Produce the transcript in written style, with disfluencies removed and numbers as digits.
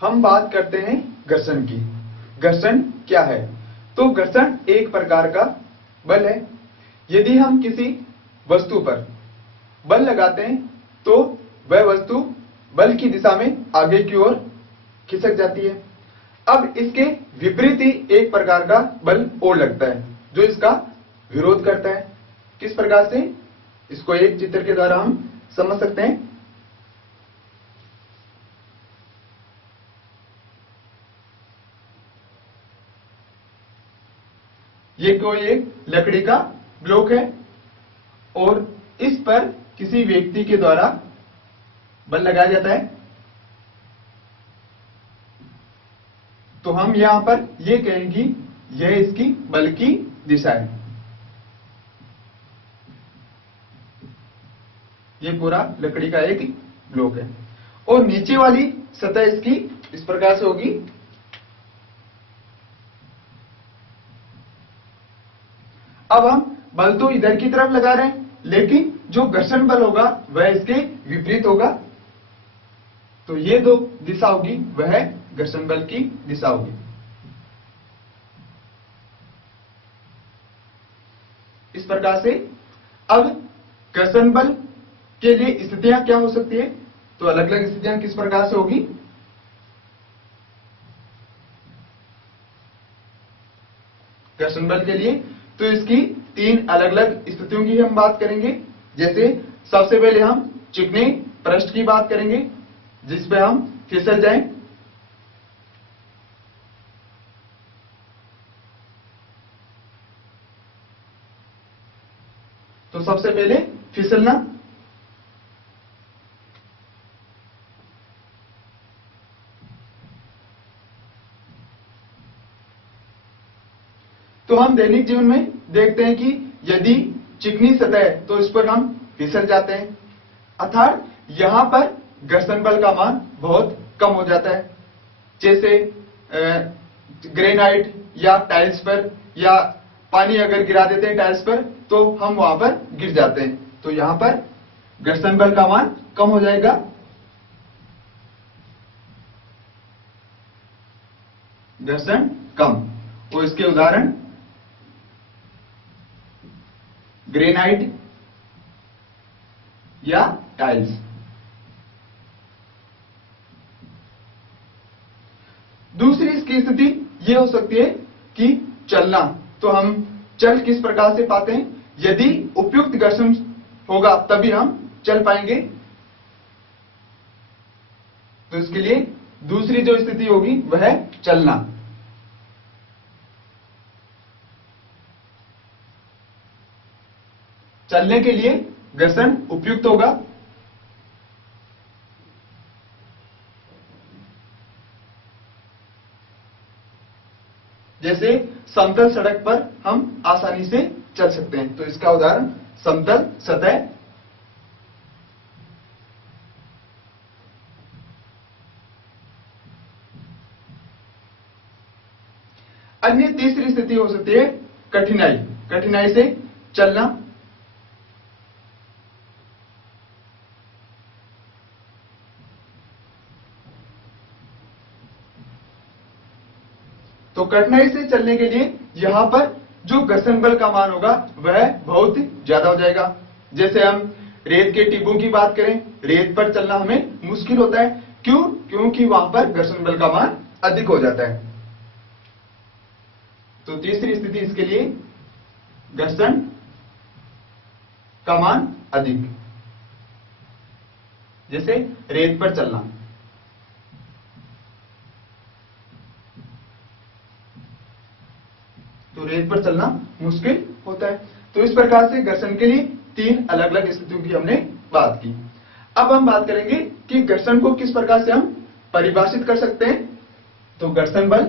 हम बात करते हैं घर्षण की। घर्षण क्या है? तो घर्षण एक प्रकार का बल है। यदि हम किसी वस्तु पर बल लगाते हैं तो वह वस्तु बल की दिशा में आगे की ओर खिसक जाती है। अब इसके विपरीत ही एक प्रकार का बल और लगता है जो इसका विरोध करता है। किस प्रकार से? इसको एक चित्र के द्वारा हम समझ सकते हैं। ये कोई एक लकड़ी का ब्लॉक है और इस पर किसी व्यक्ति के द्वारा बल लगाया जाता है। तो हम यहां पर यह कहेंगे यह इसकी बल की दिशा है। यह पूरा लकड़ी का एक ब्लॉक है और नीचे वाली सतह इसकी इस प्रकार से होगी। अब हम बल तो इधर की तरफ लगा रहे हैं लेकिन जो घर्षण बल होगा वह इसके विपरीत होगा। तो ये दो दिशा होगी वह घर्षण बल की दिशा होगी। इस प्रकार से अब घर्षण बल के लिए स्थितियां क्या हो सकती है? तो अलग अलग स्थितियां किस प्रकार से होगी? घर्षण बल के लिए तो इसकी तीन अलग अलग स्थितियों की हम बात करेंगे। जैसे सबसे पहले हम चिकने पृष्ठ की बात करेंगे जिस पे हम फिसल जाएं। तो सबसे पहले फिसलना। तो हम दैनिक जीवन में देखते हैं कि यदि चिकनी सतह है तो इस पर हम फिसल जाते हैं, अर्थात यहां पर घर्षण बल का मान बहुत कम हो जाता है। जैसे ग्रेनाइट या टाइल्स पर या पानी अगर गिरा देते हैं टाइल्स पर तो हम वहां पर गिर जाते हैं। तो यहां पर घर्षण बल का मान कम हो जाएगा। घर्षण कम। और इसके उदाहरण ग्रेनाइट या टाइल्स। दूसरी इसकी स्थिति यह हो सकती है कि चलना। तो हम चल किस प्रकार से पाते हैं? यदि उपयुक्त घर्षण होगा तभी हम चल पाएंगे। तो इसके लिए दूसरी जो स्थिति होगी वह है चलना। चलने के लिए घर्षण उपयुक्त होगा। जैसे समतल सड़क पर हम आसानी से चल सकते हैं। तो इसका उदाहरण समतल सतह। अन्य तीसरी स्थिति हो सकती है कठिनाई। कठिनाई से चलना। तो कठिनाई से चलने के लिए यहां पर जो घर्षण बल का मान होगा वह बहुत ज्यादा हो जाएगा। जैसे हम रेत के टिब्बों की बात करें, रेत पर चलना हमें मुश्किल होता है। क्यों? क्योंकि वहां पर घर्षण बल का मान अधिक हो जाता है। तो तीसरी स्थिति इसके लिए घर्षण का मान अधिक। जैसे रेत पर चलना। तो रेत पर चलना मुश्किल होता है। तो इस प्रकार से घर्षण के लिए तीन अलग अलग स्थितियों की हमने बात की। अब हम बात करेंगे कि घर्षण को किस प्रकार से हम परिभाषित कर सकते हैं। तो घर्षण बल